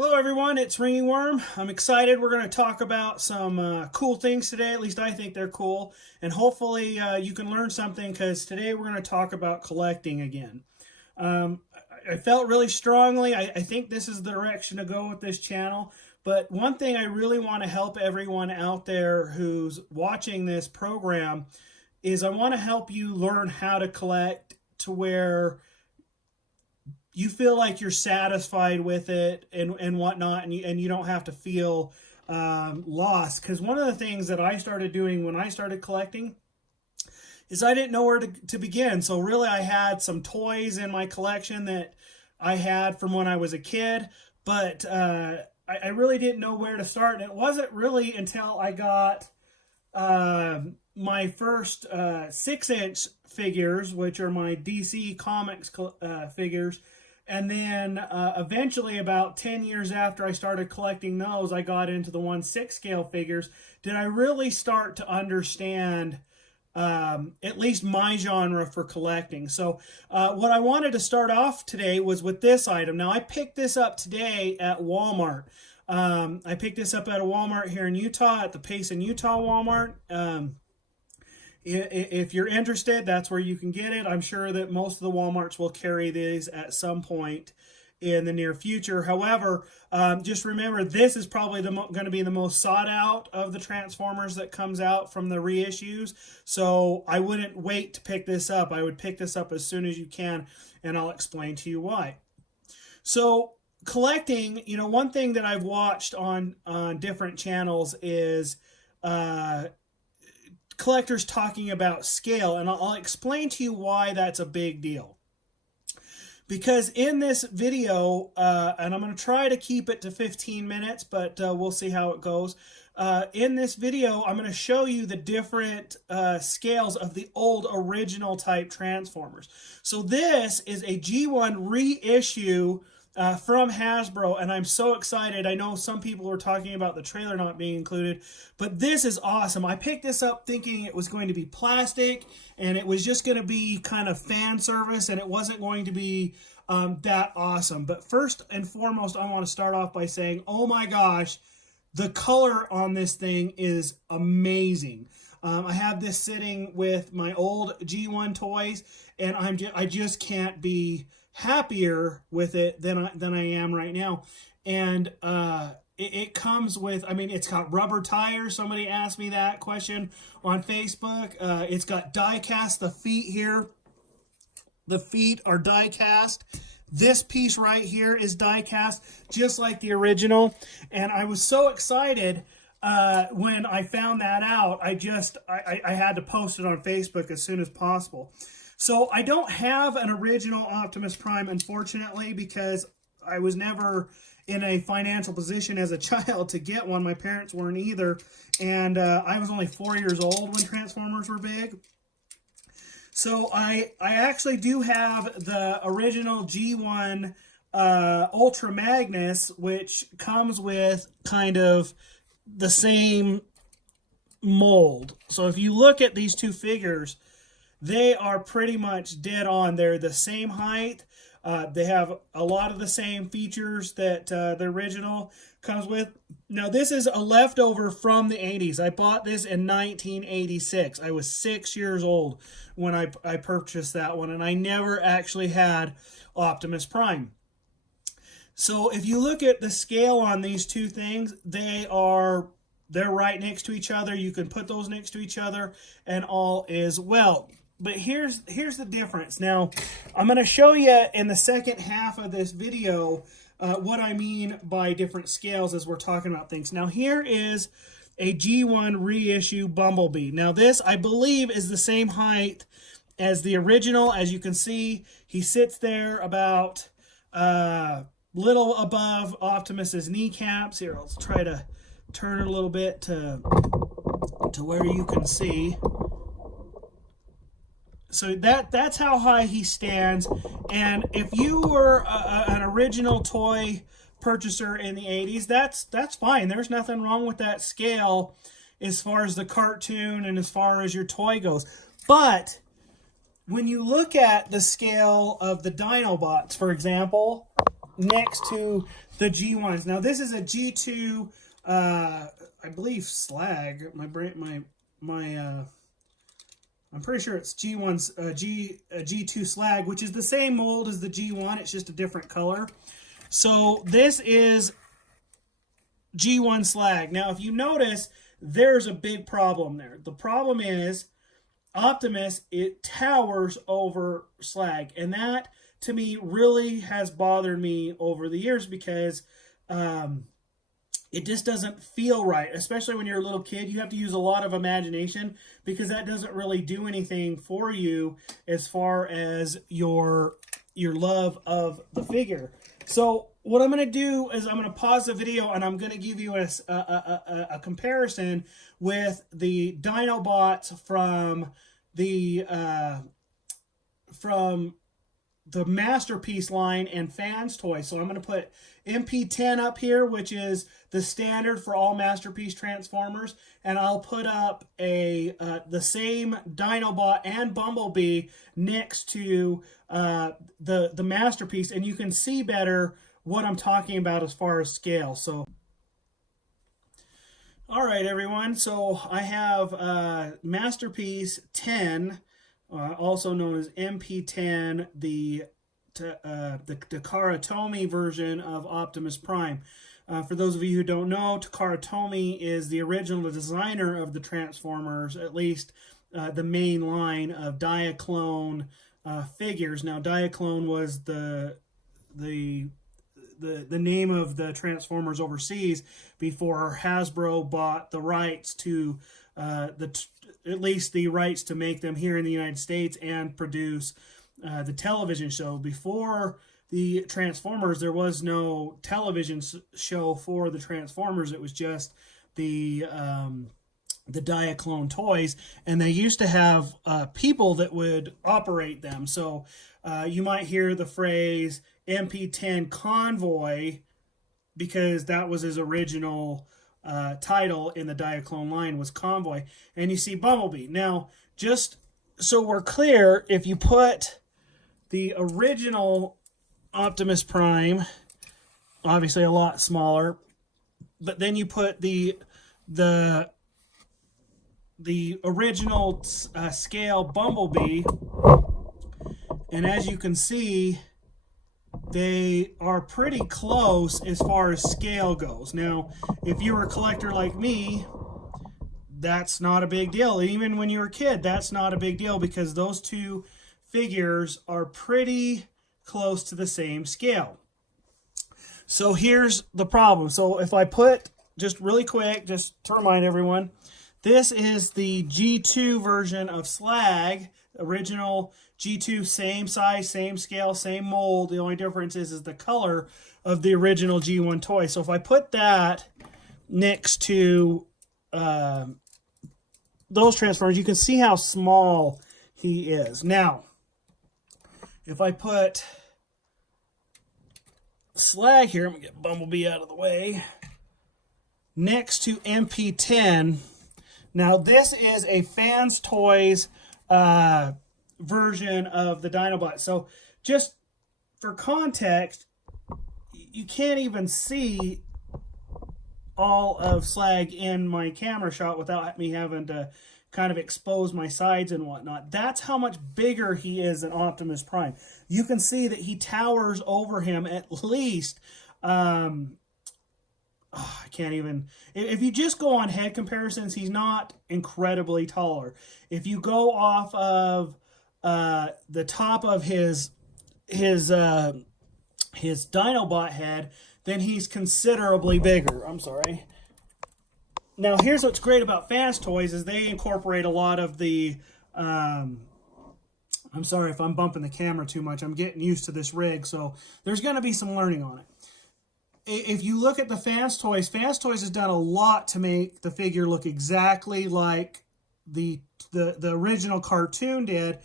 Hello everyone, it's Ringingworm. I'm excited. We're going to talk about some cool things today. At least I think they're cool. And hopefully you can learn something, because today we're going to talk about collecting again. I felt really strongly. I think this is the direction to go with this channel. But one thing I really want to help everyone out there who's watching this program is I want to help you learn how to collect to where you feel like you're satisfied with it and whatnot, and you don't have to feel lost. Because one of the things that I started doing when I started collecting is I didn't know where to begin. So really I had some toys in my collection that I had from when I was a kid, but I really didn't know where to start. And it wasn't really until I got my first 6-inch figures, which are my DC Comics figures. And then eventually, about 10 years after I started collecting those, I got into the 1/6 scale figures. Did I really start to understand at least my genre for collecting? So what I wanted to start off today was with this item. Now, I picked this up today at Walmart. I picked this up at a Walmart here in Utah, at the Payson, Utah Walmart. If you're interested, that's where you can get it. I'm sure that most of the Walmarts will carry these at some point in the near future. However, just remember, this is probably going to be the most sought out of the Transformers that comes out from the reissues. So I wouldn't wait to pick this up. I would pick this up as soon as you can, and I'll explain to you why. So collecting, one thing that I've watched on different channels is collectors talking about scale, and I'll explain to you why that's a big deal. Because in this video, and I'm going to try to keep it to 15 minutes, but we'll see how it goes. In this video, I'm going to show you the different scales of the old original type Transformers. So this is a G1 reissue from Hasbro, and I'm so excited. I know some people were talking about the trailer not being included, but this is awesome. I picked this up thinking it was going to be plastic, and it was just going to be kind of fan service, and it wasn't going to be that awesome. But first and foremost, I want to start off by saying, oh my gosh, the color on this thing is amazing. I have this sitting with my old G1 toys, and I just can't be happier with it than I am right now. And it comes with, it's got rubber tires. Somebody asked me that question on Facebook. It's got die cast. The feet here, the feet are die cast. This piece right here is die cast, just like the original. And I was so excited when I found that out. I had to post it on Facebook as soon as possible. So I don't have an original Optimus Prime, unfortunately, because I was never in a financial position as a child to get one. My parents weren't either. And I was only 4 years old when Transformers were big. So I actually do have the original G1 Ultra Magnus, which comes with kind of the same mold. So if you look at these two figures, they are pretty much dead on. They're the same height. They have a lot of the same features that the original comes with. Now, this is a leftover from the 80s. I bought this in 1986. I was 6 years old when I purchased that one, and I never actually had Optimus Prime. So if you look at the scale on these two things, they're right next to each other. You can put those next to each other, and all is well. But here's the difference. Now, I'm going to show you in the second half of this video what I mean by different scales as we're talking about things. Now, here is a G1 reissue Bumblebee. Now, this, I believe, is the same height as the original. As you can see, he sits there about little above Optimus's kneecaps. Here, let's try to turn it a little bit to where you can see. So that's how high he stands. And if you were an original toy purchaser in the 80s, that's fine. There's nothing wrong with that scale as far as the cartoon and as far as your toy goes. But when you look at the scale of the Dinobots, for example, next to the G1s. Now this is a G2, I believe slag. I'm pretty sure it's G1's G2 slag, which is the same mold as the G1. It's just a different color. So this is G1 slag. Now, if you notice, there's a big problem there. The problem is Optimus, it towers over slag, and that to me really has bothered me over the years because it just doesn't feel right, especially when you're a little kid. You have to use a lot of imagination because that doesn't really do anything for you as far as your love of the figure. So what I'm going to do is I'm going to pause the video and I'm going to give you a comparison with the Dinobots from the Masterpiece line and Fans Toys. So I'm going to put MP10 up here, which is the standard for all Masterpiece Transformers, and I'll put up the same Dinobot and Bumblebee next to the Masterpiece, and you can see better what I'm talking about as far as scale. So, all right, everyone. So I have Masterpiece 10. Also known as MP10, the Takara Tomy version of Optimus Prime. For those of you who don't know, Takara Tomy is the original designer of the Transformers, at least the main line of Diaclone figures. Now, Diaclone was the name of the Transformers overseas before Hasbro bought the rights to at least the rights to make them here in the United States and produce the television show. Before the Transformers, there was no television show for the Transformers. It was just the Diaclone toys, and they used to have people that would operate them. So you might hear the phrase MP10 Convoy because that was his original title in the Diaclone line, was Convoy. And you see Bumblebee. Now, just so we're clear, if you put the original Optimus Prime, obviously a lot smaller, but then you put the original scale Bumblebee, and as you can see, they are pretty close as far as scale goes. Now, if you were a collector like me, that's not a big deal. Even when you were a kid, that's not a big deal because those two figures are pretty close to the same scale. So here's the problem. So if I put, just really quick, just to remind everyone, this is the G2 version of Slag, original G2, same size, same scale, same mold. The only difference is the color of the original G1 toy. So if I put that next to those Transformers, you can see how small he is. Now, if I put Slag here, I'm going to get Bumblebee out of the way, next to MP10. Now, this is a Fans Toys version of the Dinobot. So, just for context, you can't even see all of Slag in my camera shot without me having to kind of expose my sides and whatnot. That's how much bigger he is than Optimus Prime. You can see that he towers over him at least. I can't even. If you just go on head comparisons, he's not incredibly taller. If you go off of the top of his Dinobot head, then he's considerably bigger. I'm sorry. Now, here's what's great about Fans Toys is they incorporate a lot of the, I'm sorry if I'm bumping the camera too much. I'm getting used to this rig, so there's going to be some learning on it. If you look at the Fans Toys has done a lot to make the figure look exactly like the original cartoon did.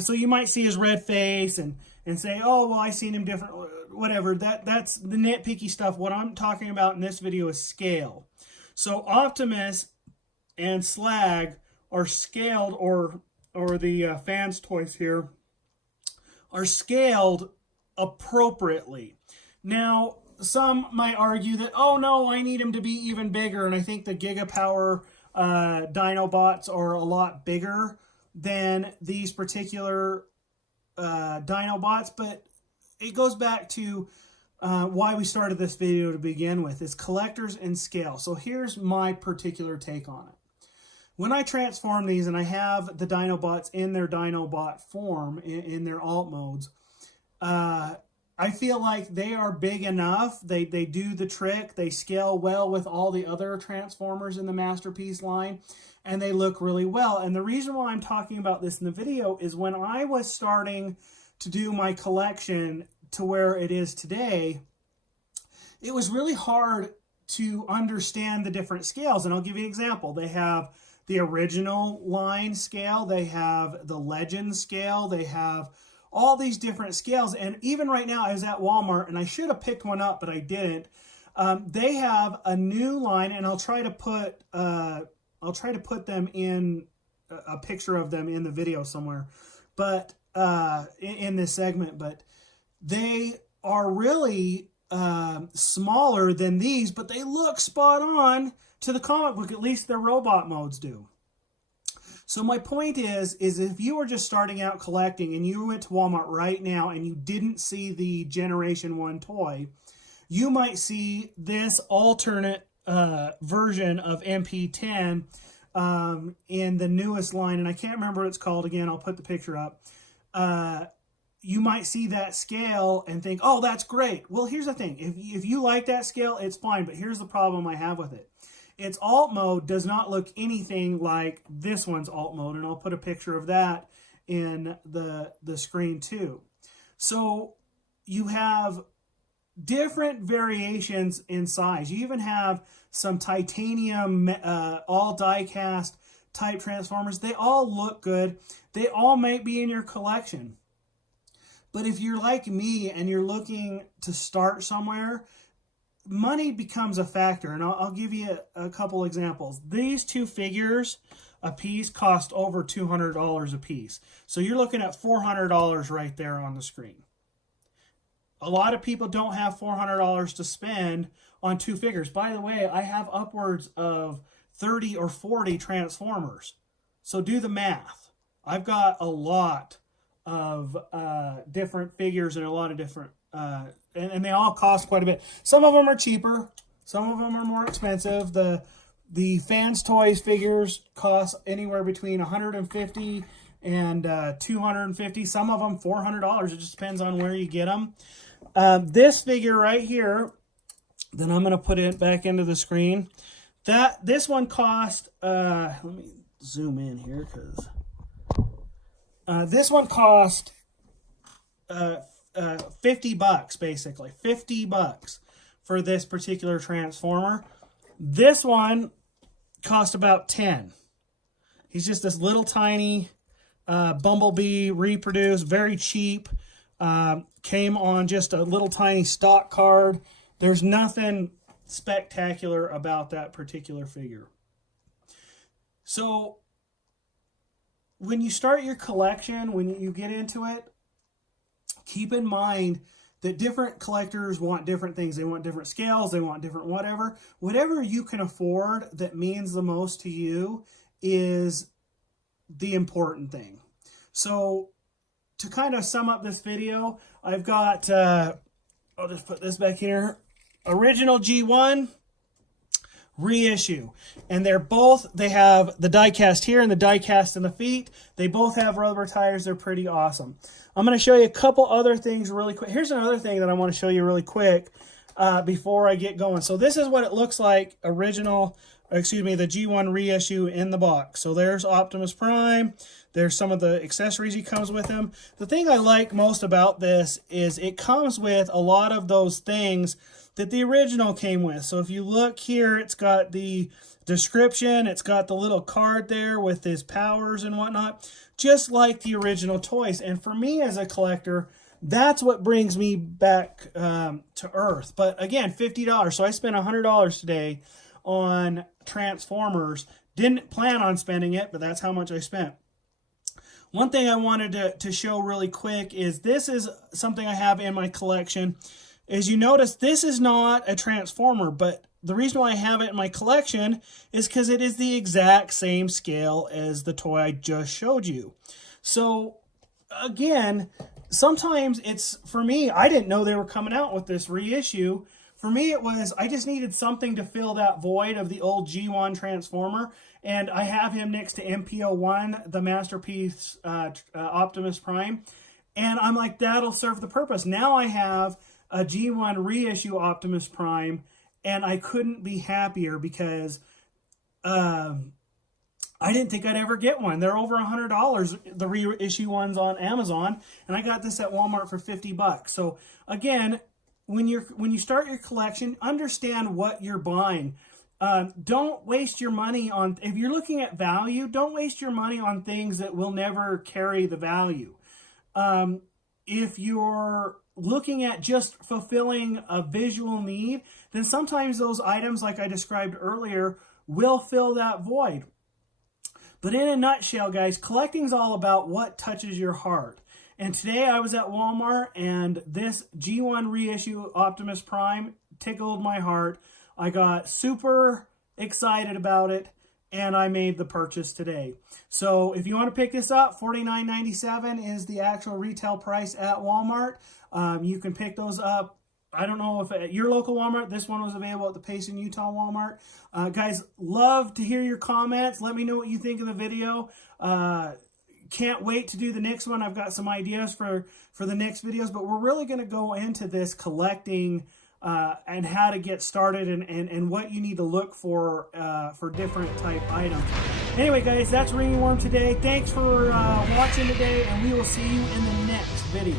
So you might see his red face and say, oh, well, I seen him different, whatever. That's the nitpicky stuff. What I'm talking about in this video is scale. So Optimus and Slag are scaled, or the Fans Toys here are scaled appropriately. Now, some might argue that, oh no, I need them to be even bigger, and I think the Gigapower Dinobots are a lot bigger than these particular Dinobots, but it goes back to why we started this video to begin with, is collectors and scale. So here's my particular take on it. When I transform these, and I have the Dinobots in their Dinobot form, in their alt modes, I feel like they are big enough. They do the trick. They scale well with all the other Transformers in the Masterpiece line, and they look really well. And the reason why I'm talking about this in the video is when I was starting to do my collection to where it is today, it was really hard to understand the different scales. And I'll give you an example. They have the original line scale. They have the Legend scale. They have all these different scales. And even right now, I was at Walmart, and I should have picked one up, but I didn't. They have a new line, and I'll try to put them in a picture of them in the video somewhere, but in this segment. But they are really smaller than these, but they look spot on to the comic book. At least their robot modes do. So my point is if you were just starting out collecting and you went to Walmart right now and you didn't see the Generation 1 toy, you might see this alternate version of MP10 in the newest line, and I can't remember what it's called. Again, I'll put the picture up. You might see that scale and think, oh, that's great. Well, here's the thing. If you like that scale, it's fine, but here's the problem I have with it. Its alt mode does not look anything like this one's alt mode, and I'll put a picture of that in the screen too. So you have different variations in size. You even have some titanium all die-cast type Transformers. They all look good. They all might be in your collection. But if you're like me and you're looking to start somewhere, money becomes a factor, and I'll give you a couple examples. These two figures a piece cost over $200 a piece. So you're looking at $400 right there on the screen. A lot of people don't have $400 to spend on two figures. By the way, I have upwards of 30 or 40 Transformers. So do the math. I've got a lot of different figures and a lot of different and they all cost quite a bit. Some of them are cheaper. Some of them are more expensive. The Fans Toys figures cost anywhere between $150 and $250. Some of them $400. It just depends on where you get them. This figure right here, then I'm going to put it back into the screen. This one cost, let me zoom in here because this one cost $50 basically. $50 for this particular Transformer. This one cost about $10. He's just this little tiny Bumblebee reproduced, very cheap. Came on just a little tiny stock card. There's nothing spectacular about that particular figure. So when you start your collection, when you get into it, keep in mind that different collectors want different things. They want different scales. They want different whatever. Whatever you can afford that means the most to you is the important thing. So to kind of sum up this video, I've got, I'll just put this back here, original G1 reissue. And they have the die cast here and the die cast in the feet. They both have rubber tires. They're pretty awesome. I'm going to show you a couple other things really quick. Here's another thing that I want to show you really quick before I get going. So this is what it looks like, the G1 reissue in the box. So there's Optimus Prime. There's some of the accessories he comes with him. The thing I like most about this is it comes with a lot of those things that the original came with. So if you look here, it's got the description. It's got the little card there with his powers and whatnot, just like the original toys. And for me as a collector, that's what brings me back to earth. But again, $50. So I spent $100 today on Transformers. Didn't plan on spending it, but that's how much I spent. One thing I wanted to show really quick is this is something I have in my collection. is you notice this is not a Transformer, but the reason why I have it in my collection is because it is the exact same scale as the toy I just showed you. So again, sometimes it's, for me, I didn't know they were coming out with this reissue. For me, it was, I just needed something to fill that void of the old G1 Transformer, and I have him next to MPO1, the Masterpiece Optimus Prime, and I'm like, that'll serve the purpose. Now I have a G1 reissue Optimus Prime, and I couldn't be happier because I didn't think I'd ever get one. They're over $100, the reissue ones on Amazon, and I got this at Walmart for $50. So again, when you start your collection, understand what you're buying. Don't waste your money on, if you're looking at value, don't waste your money on things that will never carry the value. If you're looking at just fulfilling a visual need, then sometimes those items, like I described earlier, will fill that void. But in a nutshell, guys, collecting is all about what touches your heart. And today I was at Walmart, and this G1 reissue Optimus Prime tickled my heart. I got super excited about it, and I made the purchase today. So if you want to pick this up, $49.97 is the actual retail price at Walmart. You can pick those up. I don't know if at your local Walmart, this one was available at the Payson, Utah Walmart. Guys, love to hear your comments. Let me know what you think of the video. Can't wait to do the next one. I've got some ideas for the next videos, but we're really going to go into this collecting and how to get started and what you need to look for different type items. Anyway, guys, that's Ringingworm today. Thanks for watching today, and we will see you in the next video.